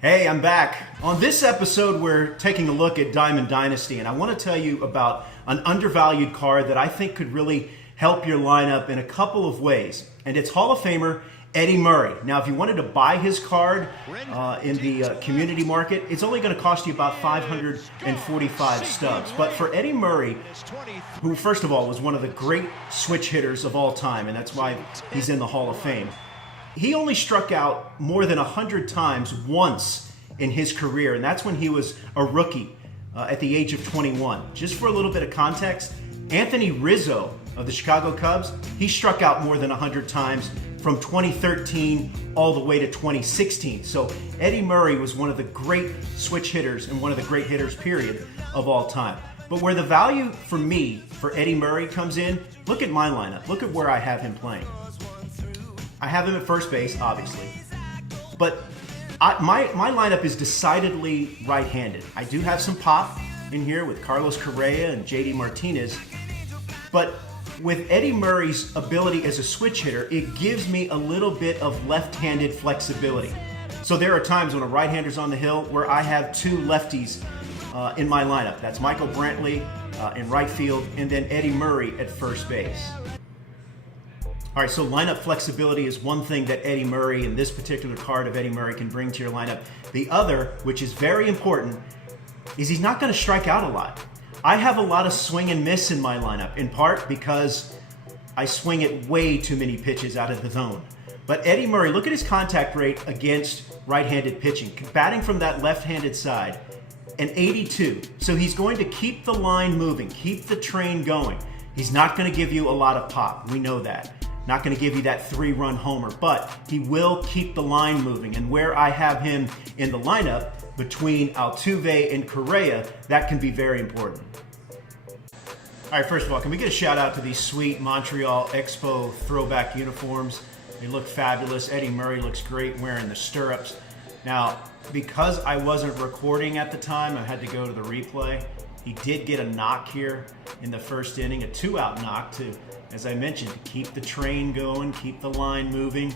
Hey, I'm back. On this episode, we're taking a look at Diamond Dynasty, and I want to tell you about an undervalued card that I think could really help your lineup in a couple of ways. And it's Hall of Famer Eddie Murray. Now, if you wanted to buy his card in the community market, it's only going to cost you about 545 stubs. But for Eddie Murray, who first of all was one of the great switch hitters of all time, and that's why he's in the Hall of Fame, he only struck out more than 100 times once in his career, and that's when he was a rookie at the age of 21. Just for a little bit of context, Anthony Rizzo of the Chicago Cubs, he struck out more than 100 times from 2013 all the way to 2016. So Eddie Murray was one of the great switch hitters and one of the great hitters, period, of all time. But where the value for me, for Eddie Murray comes in, look at my lineup. Look at where I have him playing. I have him at first base, obviously. But my lineup is decidedly right-handed. I do have some pop in here with Carlos Correa and JD Martinez. But with Eddie Murray's ability as a switch hitter, it gives me a little bit of left-handed flexibility. So there are times when a right-hander's on the hill where I have two lefties in my lineup. That's Michael Brantley in right field, and then Eddie Murray at first base. All right, so lineup flexibility is one thing that Eddie Murray and this particular card of Eddie Murray can bring to your lineup. The other, which is very important, is he's not going to strike out a lot. I have a lot of swing and miss in my lineup, in part because I swing at way too many pitches out of the zone. But Eddie Murray, look at his contact rate against right-handed pitching. Batting from that left-handed side, an 82. So he's going to keep the line moving, keep the train going. He's not going to give you a lot of pop. We know that. Not going to give you that 3-run homer, but he will keep the line moving. And where I have him in the lineup between Altuve and Correa, that can be very important. All right, first of all, can we get a shout out to these sweet Montreal Expo throwback uniforms? They look fabulous. Eddie Murray looks great wearing the stirrups. Now, because I wasn't recording at the time, I had to go to the replay. He did get a knock here in the first inning, a 2-out knock to, as I mentioned, to keep the train going, keep the line moving.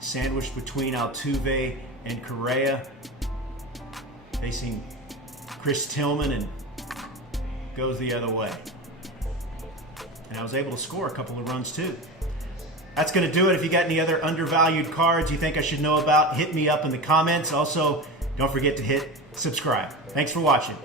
Sandwiched between Altuve and Correa. Facing Chris Tillman, and goes the other way. And I was able to score a couple of runs too. That's going to do it. If you got any other undervalued cards you think I should know about, hit me up in the comments. Also, don't forget to hit subscribe. Thanks for watching.